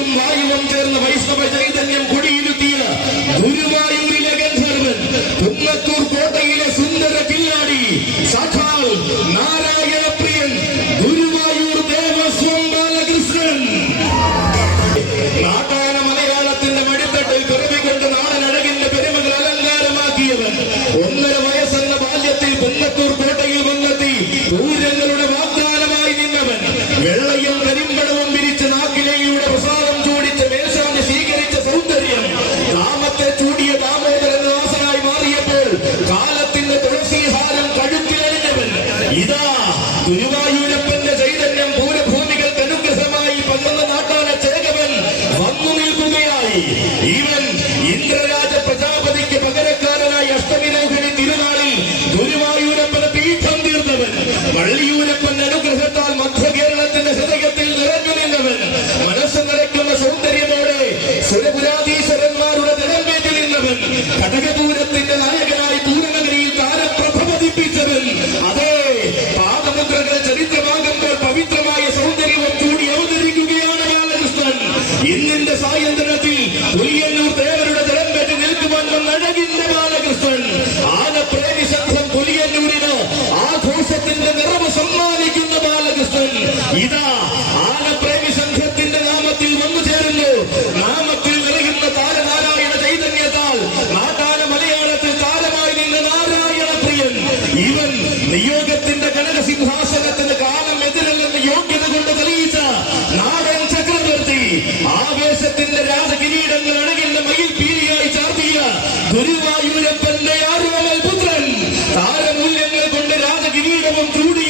വില്ലും വായുവും ചേർന്ന വൈഷ്ണവ ചൈതന്യം കുടിയിരുത്തിയ ഗുരുവായൂരിലെ ഗന്ധർവൻ, പുന്നത്തൂർ കോട്ടയിലെ സുന്ദര കില്ലാടി, സാക്ഷാൽ നാരായണ പ്രിയൻ ഗുരുവായൂർ ദേവസ്വം ബാലകൃഷ്ണൻ. നാട്ടാന മലയാളത്തിന്റെ മടിത്തട്ടിൽ പിറവികൊണ്ട് നാടനഴകിന്റെ പെരുമകൾ അലങ്കാരമാക്കിയവൻ, 1.5 വയസ്സെന്ന ബാല്യത്തിൽ പുന്നത്തൂർ കോട്ടയിൽ വന്നെത്തി പൂരങ്ങളുടെ വാഗ്ദാനമായി നിന്നവൻ, വെള്ളയും കരിമ്പടവും വിരിച്ച് നാക്കിലയുടെ പ്രസാദം ചൂടിച്ച് മേൽശാന്തി സ്വീകരിച്ച സൗന്ദര്യം, നാമത്തെ ചൂടിയ ദാമോദരൻ ദാസനായി മാറിയപ്പോൾ കാലത്തിന്റെ തുളസീഹാരം കഴുത്തിലണിഞ്ഞവൻ, ഇതാ ഗുരുവായൂരപ്പന്റെ ചൈതന്യം പൂരഭൂമികൾക്ക് അനുഗ്രഹമായി പകർന്ന നാട്ടാന ചേകവൻ വന്നു നിൽക്കുകയായി. ഇവൻ ഇന്ദ്രരാജ പ്രജാപതിക്ക് പകരക്കാരനായി അഷ്ടമിരോഹിണി തിരുനാളിൽ ഗുരുവായൂരപ്പന് പീഠം തീർന്നവൻ, വള്ളിയൂരപ്പന്റെ അനുഗ്രഹത്താൽ മധ്യകേരളത്തിന്റെ ഹൃദയത്തിൽ നിറഞ്ഞു നിന്നവൻ, മനസ്സ് നിറയ്ക്കുന്ന സൗന്ദര്യമോടെ സുരപുരാധീശ്വരന്മാരുടെ നിറംപേറ്റി നിന്നവൻ, കടകപൂരത്തിന്റെ നായകനായി പൂരനഗരിയിൽ താരപ്രഭ പതിപ്പിച്ചവൻ, അതേ പാദമുദ്രകൾ ചരിത്രമാകുമ്പോൾ പവിത്രമായ സൗന്ദര്യവും കൂടി അവതരിക്കുകയാണ് ബാലകൃഷ്ണൻ. ഇന്നിന്റെ സായന്ത്രത്തിൽ പുലിയന്നൂർ ദേവരുടെ നിറംപേറ്റി നിൽക്കുവാൻ വന്ന അഴകിന്റെ ബാലകൃഷ്ണൻ, ആനപ്രേമി സംഘം പുലിയന്നൂരിന് ആഘോഷത്തിന്റെ നിറവ് സമ്മാനിക്കുന്ന ബാലകൃഷ്ണൻ, ഇതാ ആനപ്രേമി സംഘത്തിന്റെ നാമത്തിൽ വന്നു ചേരുന്നു. നാമത്തിൽ നിറയുന്ന താരനാരായണ ചൈതന്യത്താൽ നാട്ടാന മലയാളത്തിൽ താരമായി നിന്ന നാരായണ പ്രിയൻ, ഇവൻ നിയോഗത്തിന്റെ കനകസിംഹാസനത്തിന് കാലം എതിരല്ലെന്ന് യോഗ്യത കൊണ്ട് തെളിയിച്ച നാടൻ ചക്രവർത്തി, ആവേശത്തിന്റെ രാജകിരീടങ്ങൾ അഴകിന്റെ മയിൽ പീലിയായി ചാർത്തിയ ഗുരുവായൂരപ്പന്റെ ആരോമൽ പുത്രൻ, താരമൂല്യങ്ങൾ കൊണ്ട് രാജകിരീടവും ചൂടിയ